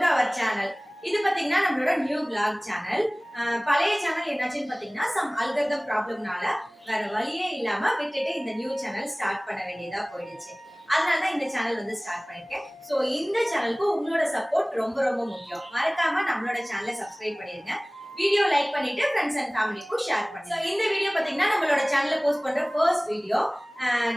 To our channel. இது பாத்தீங்கன்னா நம்மளோட நியூ vlog சேனல். பழைய சேனல் என்னாச்சுன்னு பாத்தீங்கன்னா சம் அல்காரிதம் ப்ராப்ளம்னால வேற வழியே இல்லாம விட்டுட்டு இந்த நியூ சேனல் ஸ்டார்ட் பண்ண வேண்டியதா போயிடுச்சு. அதனால தான் இந்த சேனல் வந்து ஸ்டார்ட் பண்ணிருக்கேன். ஸோ இந்த சேனலுக்கு உங்களோட சப்போர்ட் ரொம்ப ரொம்ப முக்கியம். மறக்காம நம்மளோட சேனலை சப்ஸ்கிரைப் பண்ணிருங்க. வீடியோ லைக் பண்ணிட்டு ஃப்ரெண்ட்ஸ் அண்ட் ஃபேமிலிக்கும் ஷேர் பண்ணுங்க. ஸோ இந்த வீடியோ பாத்தீங்கன்னா நம்மளோட சேனல்ல போஸ்ட் பண்ற ஃபர்ஸ்ட் வீடியோ.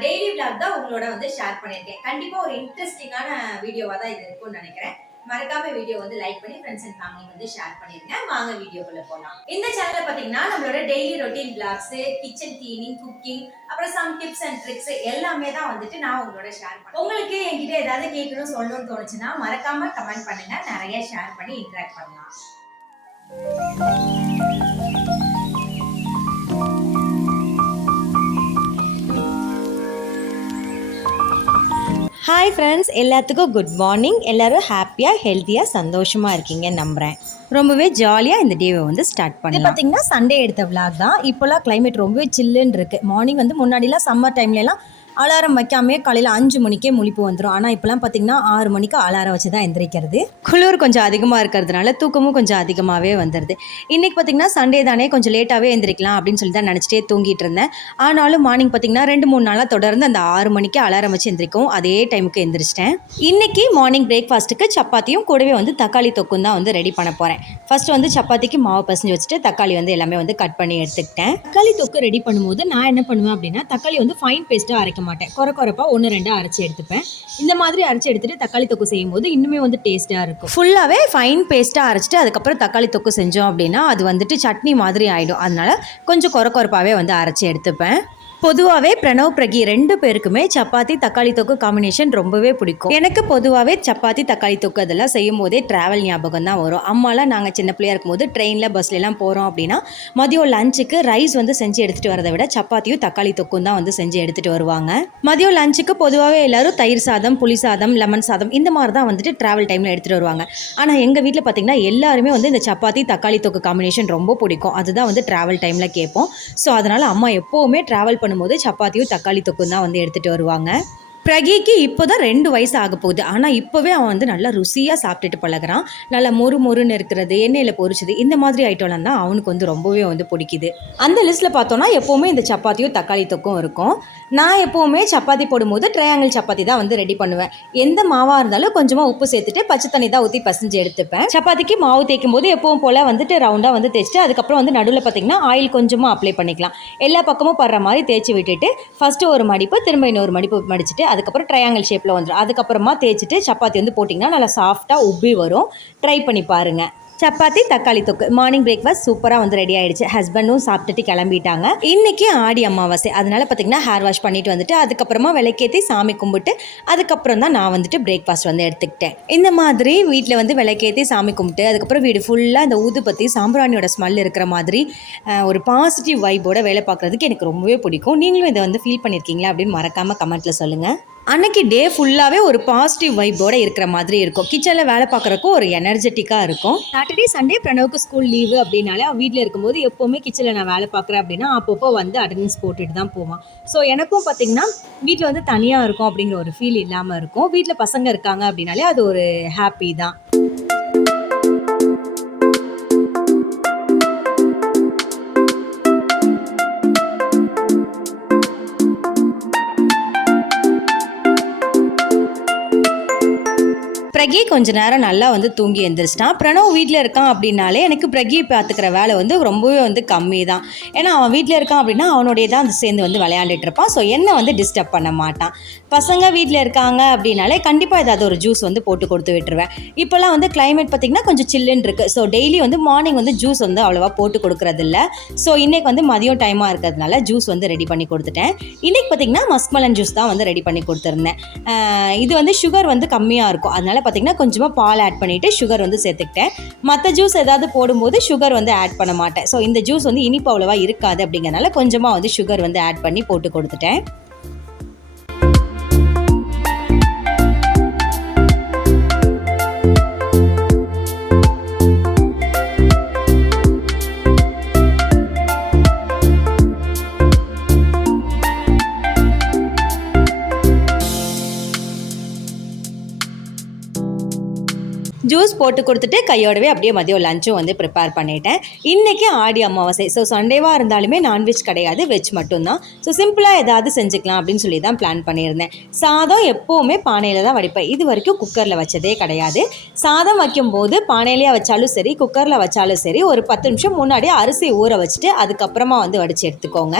டெய்லி vlog தான் உங்களோட வந்து ஷேர் பண்ணிருக்கேன். கண்டிப்பா ஒரு இன்ட்ரெஸ்டிங்கான வீடியோவா தான் இது இருக்கும்னு நினைக்கிறேன். மறக்காம வீடியோ வந்து லைக் பண்ணி ஃப்ரெண்ட்ஸ் அண்ட் ஃபேமிலி வந்து ஷேர் பண்ணிருங்க. வாங்க வீடியோக்குள்ள போலாம். இந்த சேனல்ல பாத்தீங்கன்னா நம்மளோட daily routine vlogs, kitchen cleaning, cooking, அப்புறம் சம் டிப்ஸ் அண்ட் ட்ரிக்ஸ் எல்லாமே தான் வந்துட்டு நான் உங்களோட ஷேர் பண்ணேன். உங்களுக்கு என்கிட்ட ஏதாவது கேட்கணும் சொல்லணும்னு தோணுச்சுன்னா மறக்காம கமெண்ட் பண்ணுங்க. நிறைய ஷேர் பண்ணி இன்டராக்ட் பண்ணலாம். ஹாய் ஃப்ரெண்ட்ஸ், எல்லாத்துக்கும் குட் மார்னிங். எல்லோரும் ஹாப்பியாக ஹெல்த்தியாக சந்தோஷமாக இருக்கீங்கன்னு நம்புகிறேன். ரொம்பவே ஜாலியாக இந்த டேவை வந்து ஸ்டார்ட் பண்ணி பார்த்தீங்கன்னா சண்டே எடுத்த விளாக் தான். இப்போலாம் கிளைமேட் ரொம்பவே சில்லுன்னு இருக்குது. மார்னிங் வந்து முன்னாடிலாம் சம்மர் டைம்லலாம் அலாரம் வைக்காமே காலையில் 5 மணிக்கே முழிப்பு வந்துடும். ஆனால் இப்போலாம் பார்த்திங்கன்னா 6 மணிக்கு அலாரம் வச்சு தான் எந்திரிக்கிறது. குளிர் கொஞ்சம் அதிகமாக இருக்கிறதுனால தூக்கமும் கொஞ்சம் அதிகமாகவே வந்துடுது. இன்றைக்கி பார்த்திங்கன்னா சண்டே தானே, கொஞ்சம் லேட்டாகவே எந்திரிக்கலாம் அப்படின்னு சொல்லி தான் நினச்சிட்டே தூங்கிட்டு இருந்தேன். ஆனாலும் மார்னிங் பார்த்திங்கன்னா 2-3 நாளாக தொடர்ந்து அந்த 6 மணிக்கு அலாரம் வச்சு எந்திரிக்கும் அதே டைமுக்கு எந்திரிச்சிட்டேன். இன்றைக்கி மார்னிங் பிரேக்ஃபாஸ்ட்டுக்கு சப்பாத்தியும் கூடவே வந்து தக்காளி தொக்கும் தான் வந்து ரெடி பண்ண போகிறேன். ஃபஸ்ட்டு வந்து சப்பாத்திக்கு மாவு பசஞ்சு வச்சுட்டு தக்காளி வந்து எல்லாமே வந்து கட் பண்ணி எடுத்துக்கிட்டேன். தக்காளி தொக்கு ரெடி பண்ணும்போது நான் என்ன பண்ணுவேன் அப்படின்னா, தக்காளி வந்து ஃபைன் பேஸ்ட்டாக அரைக்க மாட்டேன். குறைப்பா 1-2 அரைச்சி எடுத்துப்பேன். இந்த மாதிரி அரைச்சி எடுத்துட்டு தக்காளி தொக்கு செய்யும் போது இன்னுமே வந்து டேஸ்ட்டாக இருக்கும். ஃபுல்லாகவே ஃபைன் பேஸ்ட்டாக அரைச்சிட்டு அதுக்கப்புறம் தக்காளி தொக்கு செஞ்சோம் அப்படின்னா அது வந்துட்டு சட்னி மாதிரி ஆகிடும். அதனால கொஞ்சம் குறைப்பாவே வந்து அரைச்சி எடுத்துப்பேன். பொதுவாகவே பிரணவ், பிரகி 2 பேருக்குமே சப்பாத்தி தக்காளி தொக்கு காம்பினேஷன் ரொம்பவே பிடிக்கும். எனக்கு பொதுவாகவே சப்பாத்தி தக்காளி தொக்கு அதெல்லாம் செய்யும் போதே ட்ராவல் ஞாபகம் தான் வரும். அம்மாலாம் நாங்கள் சின்ன பிள்ளையா இருக்கும்போது ட்ரெயினில் பஸ்லாம் போகிறோம் அப்படின்னா மதியம் லஞ்சுக்கு ரைஸ் வந்து செஞ்சு எடுத்துகிட்டு வரதை விட சப்பாத்தியும் தக்காளி தொக்கும் தான் வந்து செஞ்சு எடுத்துகிட்டு வருவாங்க. மதியம் லஞ்சுக்கு பொதுவாகவே எல்லோரும் தயிர் சாதம், புளி சாதம், லெமன் சாதம் இந்த மாதிரி தான் வந்துட்டு ட்ராவல் டைமில் எடுத்துகிட்டு வருவாங்க. ஆனால் எங்கள் வீட்டில் பார்த்திங்கன்னா எல்லாருமே வந்து இந்த சப்பாத்தி தக்காளி தொக்கு காம்பினேஷன் ரொம்ப பிடிக்கும். அதுதான் வந்து ட்ராவல் டைமில் கேட்போம். ஸோ அதனால் அம்மா எப்போவுமே ட்ராவல் பண்ணும்போது சப்பாத்தியும் தக்காளி தொக்கும் தான் வந்து எடுத்துகிட்டு வருவாங்க. பிரகிக்கு இப்போ தான் 2 வயசு ஆக போகுது. ஆனால் இப்போவே அவன் வந்து நல்லா ருசியாக சாப்பிட்டுட்டு பழகிறான். நல்லா மொறுன்னு இருக்கிறது, எண்ணெயில் பொரிச்சது, இந்த மாதிரி ஐட்டம்லாம் தான் அவனுக்கு வந்து ரொம்பவே வந்து பிடிக்குது. அந்த லிஸ்ட்டில் பார்த்தோன்னா எப்போவுமே இந்த சப்பாத்தியும் தக்காளி தொக்கும் இருக்கும். நான் எப்போவுமே சப்பாத்தி போடும்போது ட்ரையாங்கிள் சப்பாத்தி தான் வந்து ரெடி பண்ணுவேன். எந்த மாவாக இருந்தாலும் கொஞ்சமாக உப்பு சேர்த்துட்டு பச்சை தண்ணி தான் ஊற்றி பசஞ்சு எடுத்துப்பேன். சப்பாத்திக்கு மாவு தேய்க்கும் போது எப்பவும் போல் வந்துட்டு ரவுண்டாக வந்து தேய்ச்சிட்டு அதுக்கப்புறம் வந்து நடுவில் பார்த்திங்கன்னா ஆயில் கொஞ்சமாக அப்ளை பண்ணிக்கலாம். எல்லா பக்கமும் படுற மாதிரி தேய்ச்சி விட்டுட்டு ஃபஸ்ட்டு ஒரு மடிப்பு, திரும்ப இன்னொரு மடிப்பு மடிச்சுட்டு அதுக்கப்புறம் ட்ரையாங்கிள் ஷேப்பில் வந்துடும். அதுக்கப்புறமா தேய்ச்சிட்டு சப்பாத்தி வந்து போட்டிங்கன்னா நல்லா சாஃப்டாக உப்பி வரும். ட்ரை பண்ணி பாருங்கள். சப்பாத்தி தக்காளி தொக்கு மார்னிங் பிரேக்ஃபாஸ்ட் சூப்பராக வந்து ரெடி ஆகிடுச்சு. ஹஸ்பண்டும் சாப்பிட்டுட்டு கிளம்பிட்டாங்க. இன்றைக்கி ஆடி அமாவாசை, அதனால் பார்த்திங்கன்னா ஹேர் வாஷ் பண்ணிட்டு வந்துட்டு அதுக்கப்புறமா விளக்கேற்றி சாமி கும்பிட்டு அதுக்கப்புறம் தான் நான் வந்துட்டு பிரேக்ஃபாஸ்ட் வந்து எடுத்துக்கிட்டேன். இந்த மாதிரி வீட்டில் வந்து விளக்கேற்றி சாமி கும்பிட்டு அதுக்கப்புறம் வீடு ஃபுல்லாக இந்த ஊதுபத்தி சாம்பிராணியோட ஸ்மெல் இருக்கிற மாதிரி ஒரு பாசிட்டிவ் வைப்போட வேலை பார்க்குறதுக்கு எனக்கு ரொம்பவே பிடிக்கும். நீங்களும் இதை வந்து ஃபீல் பண்ணியிருக்கீங்களா அப்படின்னு மறக்காமல் கமெண்ட்டில் சொல்லுங்கள். அன்னைக்கு டே ஃபுல்லாகவே ஒரு பாசிட்டிவ் வைப்போடு இருக்கிற மாதிரி இருக்கும். கிச்சனில் வேலை பார்க்குறக்கும் ஒரு எனர்ஜெட்டிக்காக இருக்கும். சாட்டர்டே சண்டே பிரணவுக்கு ஸ்கூல் லீவு அப்படின்னாலே வீட்டில் இருக்கும்போது எப்போவுமே கிச்சனில் நான் வேலை பார்க்குறேன் அப்படின்னா அப்பப்போ வந்து அட்டெண்டன்ஸ் போட்டுட்டு தான் போவான். ஸோ எனக்கும் பார்த்திங்கன்னா வீட்டில் வந்து தனியாக இருக்கும் அப்படிங்கிற ஒரு ஃபீல் இல்லாமல் இருக்கும். வீட்டில் பசங்க இருக்காங்க அப்படின்னாலே அது ஒரு ஹாப்பி தான். பிரகி கொஞ்ச நேரம் நல்லா வந்து தூங்கி எழுந்திரிச்சிட்டான். பிரணவ் வீட்டில் இருக்கான் அப்படின்னாலே எனக்கு பிரகி பார்த்துக்கிற வேலை வந்து ரொம்பவே வந்து கம்மி தான். ஏன்னா அவன் வீட்டில் இருக்கான் அப்படின்னா அவனுடைய தான் சேர்ந்து வந்து விளையாண்டுட்டு இருப்பான். ஸோ என்னை வந்து டிஸ்டர்ப் பண்ண மாட்டான். பசங்க வீட்டில் இருக்காங்க அப்படின்னாலே கண்டிப்பாக ஏதாவது ஒரு ஜூஸ் வந்து போட்டு கொடுத்து விட்டுருவேன். இப்போல்லாம் வந்து கிளைமேட் பார்த்திங்கன்னா கொஞ்சம் சில்லுன்னு இருக்குது. ஸோ டெய்லி வந்து மார்னிங் வந்து ஜூஸ் வந்து அவ்வளோவா போட்டு கொடுக்குறதில்ல. ஸோ இன்றைக்கி வந்து மதியம் டைமாக இருக்கிறதுனால ஜூஸ் வந்து ரெடி பண்ணி கொடுத்துட்டேன். இன்றைக்கி பார்த்திங்கன்னா மஸ்க்மெலன் ஜூஸ் தான் வந்து ரெடி பண்ணி கொடுத்துருந்தேன். இது வந்து சுகர் வந்து கம்மியாக இருக்கும். அதனால் பார்த்திங்கன்னா கொஞ்சமாக பால் ஆட் பண்ணிவிட்டு சுகர் வந்து சேர்த்துக்கிட்டேன். மற்ற ஜூஸ் ஏதாவது போடும்போது சுகர் வந்து ஆட் பண்ண மாட்டேன். ஸோ இந்த ஜூஸ் வந்து இனிப்பு அவ்வளோவா இருக்காது அப்படிங்கிறனால கொஞ்சமாக வந்து சுகர் வந்து ஆட் பண்ணி போட்டு கொடுத்துட்டேன். ஜூஸ் போட்டு கொடுத்துட்டு கையோடவே அப்படியே மதியம் லஞ்சும் வந்து ப்ரிப்பேர் பண்ணிட்டேன். இன்றைக்கி ஆடி அமாவாசை. ஸோ சண்டேவாக இருந்தாலுமே நான்வெஜ் கிடையாது, வெஜ் மட்டும்தான். ஸோ சிம்பிளாக ஏதாவது செஞ்சுக்கலாம் அப்படின்னு சொல்லி தான் பிளான் பண்ணியிருந்தேன். சாதம் எப்போவுமே பானையில் தான் வடிப்பேன். இது வரைக்கும் குக்கரில் வச்சதே கிடையாது. சாதம் வைக்கும்போது பானையிலேயே வச்சாலும் சரி, குக்கரில் வச்சாலும் சரி, ஒரு 10 நிமிஷம் முன்னாடியே அரிசி ஊற வச்சுட்டு அதுக்கப்புறமா வந்து வடித்து எடுத்துக்கோங்க.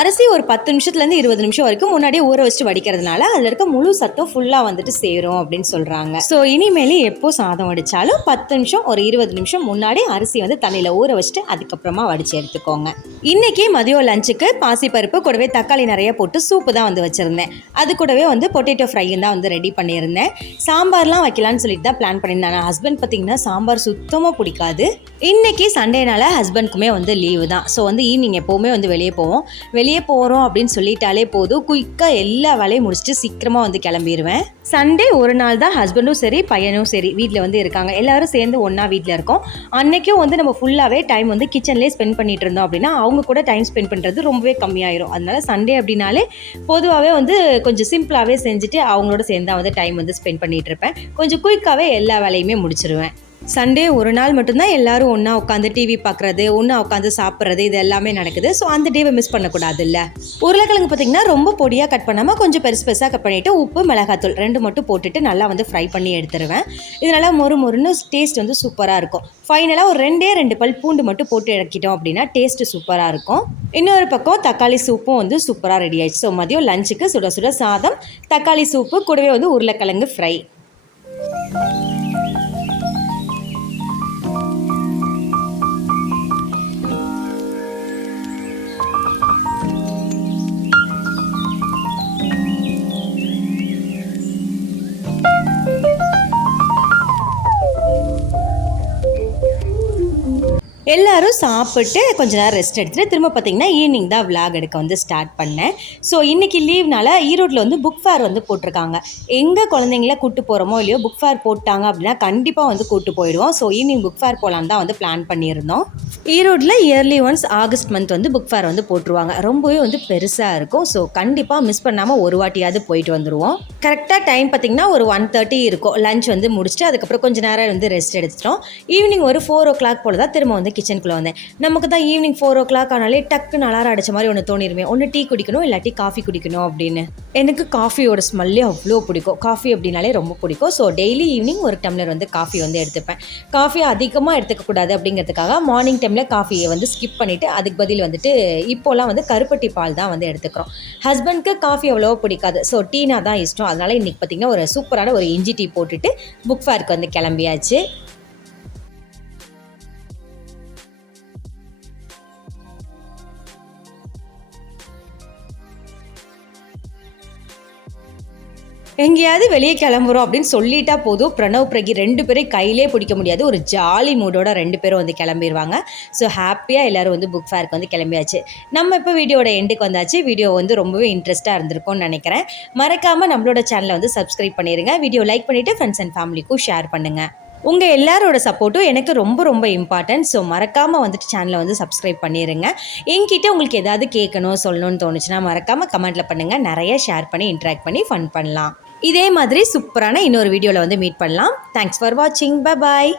அரிசி ஒரு 10 நிமிஷத்துலேருந்து 20 நிமிஷம் வரைக்கும் முன்னாடியே ஊற வச்சுட்டு வடிக்கிறதுனால அதில் இருக்க முழு சத்தம் ஃபுல்லாக வந்துட்டு சேரும் அப்படின்னு சொல்கிறாங்க. ஸோ இனிமேல் எப்போ சாதம் வடித்தாலும் 10 நிமிஷம் ஒரு 20 நிமிஷம் முன்னாடி அரிசி வந்து தண்ணியில் ஊற வச்சுட்டு அதுக்கப்புறமா வடித்து எடுத்துக்கோங்க. இன்றைக்கி மதியம் லஞ்சுக்கு பாசிப்பருப்பு கூடவே தக்காளி நிறைய போட்டு சூப்பு தான் வந்து வச்சுருந்தேன். அது கூடவே வந்து பொட்டேட்டோ ஃப்ரையும் தான் வந்து ரெடி பண்ணியிருந்தேன். சாம்பார்லாம் வைக்கலான்னு சொல்லிட்டு தான் பிளான் பண்ணியிருந்தேன். நான் ஹஸ்பண்ட் பார்த்திங்கன்னா சாம்பார் சுத்தமாக பிடிக்காது. இன்றைக்கி சண்டேனால ஹஸ்பண்ட்க்குமே வந்து லீவு தான். ஸோ வந்து ஈவினிங் எப்போவுமே வந்து வெளியே போகிறோம் அப்படின்னு சொல்லிட்டாலே போதும், குயிக்காக எல்லா வேலையும் முடிச்சுட்டு சீக்கிரமாக வந்து கிளம்பிடுவேன். சண்டே ஒரு நாள் தான் ஹஸ்பண்டும் சரி பையனும் சரி வீட்டில் வந்து இருக்காங்க. எல்லோரும் சேர்ந்து ஒன்றா வீட்டில் இருக்கோம். அன்றைக்கும் வந்து நம்ம ஃபுல்லாகவே டைம் வந்து கிச்சன்லேயே ஸ்பெண்ட் பண்ணிகிட்டு இருந்தோம் அப்படின்னா அவங்க கூட டைம் ஸ்பெண்ட் பண்ணுறது ரொம்பவே கம்மியாயிரும். அதனால சண்டே அப்படின்னாலே பொதுவாகவே வந்து கொஞ்சம் சிம்பிளாகவே செஞ்சுட்டு அவங்களோட சேர்ந்து வந்து டைம் வந்து ஸ்பெண்ட் பண்ணிகிட்டு இருப்பேன். கொஞ்சம் குயிக்காகவே எல்லா வேலையுமே முடிச்சிருவேன். சண்டே ஒரு நாள் மட்டும்தான் எல்லோரும் ஒன்றா உட்காந்து டிவி பார்க்குறது, ஒன்றா உட்காந்து சாப்பிட்றது, இது எல்லாமே நடக்குது. ஸோ அந்த டேவை மிஸ் பண்ணக்கூடாது இல்லை. உருளைக்கிழங்கு பார்த்திங்கன்னா ரொம்ப பொடியாக கட் பண்ணாமல் கொஞ்சம் பெருசாக கட் பண்ணிவிட்டு உப்பு மிளகாத்தூள் 2 மட்டும் போட்டுட்டு நல்லா வந்து ஃப்ரை பண்ணி எடுத்துருவேன். இதனால் மொறுன்னு டேஸ்ட் வந்து சூப்பராக இருக்கும். ஃபைனலாக ஒரு 2 பல் பூண்டு மட்டும் போட்டு இறக்கிட்டோம் அப்படின்னா டேஸ்ட்டு சூப்பராக இருக்கும். இன்னொரு பக்கம் தக்காளி சூப்பும் வந்து சூப்பராக ரெடி ஆயிடுச்சு. ஸோ மதியம் லஞ்சுக்கு சுட சுட சாதம், தக்காளி சூப்பு கூடவே வந்து உருளைக்கிழங்கு ஃப்ரை. எல்லோரும் சாப்பிட்டு கொஞ்ச நேரம் ரெஸ்ட் எடுத்துகிட்டு திரும்ப பார்த்திங்கன்னா ஈவினிங் தான் விளாக் எடுக்க வந்து ஸ்டார்ட் பண்ணேன். ஸோ இன்றைக்கி லீவ்னால ஈரோட்டில் வந்து புக் ஃபேர் வந்து போட்டிருக்காங்க. எங்கே குழந்தைங்கள கூப்பிட்டு போகிறோமோ இல்லையோ புக் ஃபேர் போட்டாங்க அப்படின்னா கண்டிப்பாக வந்து கூப்பிட்டு போயிடுவோம். ஸோ ஈவினிங் புக் ஃபேர் போகலான்னு தான் வந்து பிளான் பண்ணியிருந்தோம். ஈரோட்டில் இயர்லி ஒன்ஸ் ஆகஸ்ட் மந்த் வந்து புக் ஃபேர் வந்து போட்டுருவாங்க. ரொம்பவே வந்து பெருசாக இருக்கும். ஸோ கண்டிப்பாக மிஸ் பண்ணாமல் ஒரு வாட்டியாவது போயிட்டு வந்துடுவோம். கரெக்டாக டைம் பார்த்திங்கன்னா ஒரு 1:30 இருக்கும். லஞ்ச் வந்து முடிச்சுட்டு அதுக்கப்புறம் கொஞ்சம் நேரம் வந்து ரெஸ்ட் எடுத்துட்டோம். ஈவினிங் ஒரு 4 o'clock போல் தான் திரும்ப வந்து கிச்சனுக்குள்ளே வந்தேன். நமக்கு தான் ஈவினிங் 4 o'clock ஆனாலே டக்குன்னு அலாரம் அடித்த மாதிரி ஒன்று தோணிருமே, ஒன்று டீ குடிக்கணும் இல்லாட்டி காஃபி குடிக்கணும் அப்படின்னு. எனக்கு காஃபியோட ஸ்மெல்லே அவ்வளோ பிடிக்கும். காஃபி அப்படின்னாலே ரொம்ப பிடிக்கும். ஸோ டெய்லி ஈவினிங் ஒரு டம்ளர் வந்து காஃபி வந்து எடுத்துப்பேன். காஃபி அதிகமாக எடுத்துக்கக்கூடாது அப்படிங்கிறதுக்காக மார்னிங் டைமில் காஃபியை வந்து ஸ்கிப் பண்ணிவிட்டு அதுக்கு பதில் வந்துட்டு இப்போலாம் வந்து கருப்பட்டி பால் தான் வந்து எடுத்துக்கிறோம். ஹஸ்பண்ட்க்கு காஃபி அவ்வளோ பிடிக்காது. ஸோ டீனா தான் இஷ்டம். அதனால் இன்றைக்கி பார்த்திங்கன்னா ஒரு சூப்பரான ஒரு இஞ்சி டீ போட்டுட்டு புக் ஃபேருக்கு வந்து கிளம்பியாச்சு. எங்கேயாவது வெளியே கிளம்புறோம் அப்படின்னு சொல்லிட்டா போதும், பிரணவ் பிரகி 2 பேரையும் கையிலே பிடிக்க முடியாது. ஒரு ஜாலி மூடோட 2 பேரும் வந்து கிளம்பிடுவாங்க. ஸோ ஹாப்பியாக எல்லோரும் வந்து புக் ஃபேருக்கு வந்து கிளம்பியாச்சு. நம்ம இப்போ வீடியோட எண்டுக்கு வந்தாச்சு. வீடியோ வந்து ரொம்பவே இன்ட்ரெஸ்ட்டாக இருந்திருக்கும்னு நினைக்கிறேன். மறக்காமல் நம்மளோட சேனலை வந்து சப்ஸ்கிரைப் பண்ணிடுங்க. வீடியோ லைக் பண்ணிவிட்டு ஃப்ரெண்ட்ஸ் அண்ட் ஃபேமிலிக்கும் ஷேர் பண்ணுங்கள். உங்கள் எல்லாரோட சப்போர்ட்டும் எனக்கு ரொம்ப இம்பார்ட்டன்ட். ஸோ மறக்காமல் வந்துட்டு சேனலை வந்து சப்ஸ்கிரைப் பண்ணிடுங்க. என்கிட்ட உங்களுக்கு எதாவது கேட்கணும் சொல்லணும்னு தோணுச்சுன்னா மறக்காமல் கமெண்ட்டில் பண்ணுங்கள். நிறைய ஷேர் பண்ணி இன்ட்ராக்ட் பண்ணி ஃபன் பண்ணலாம். இதே மாதிரி சூப்பரான இன்னொரு வீடியோவில் வந்து மீட் பண்ணலாம். தேங்க்ஸ் ஃபார் வாட்சிங். Bye bye.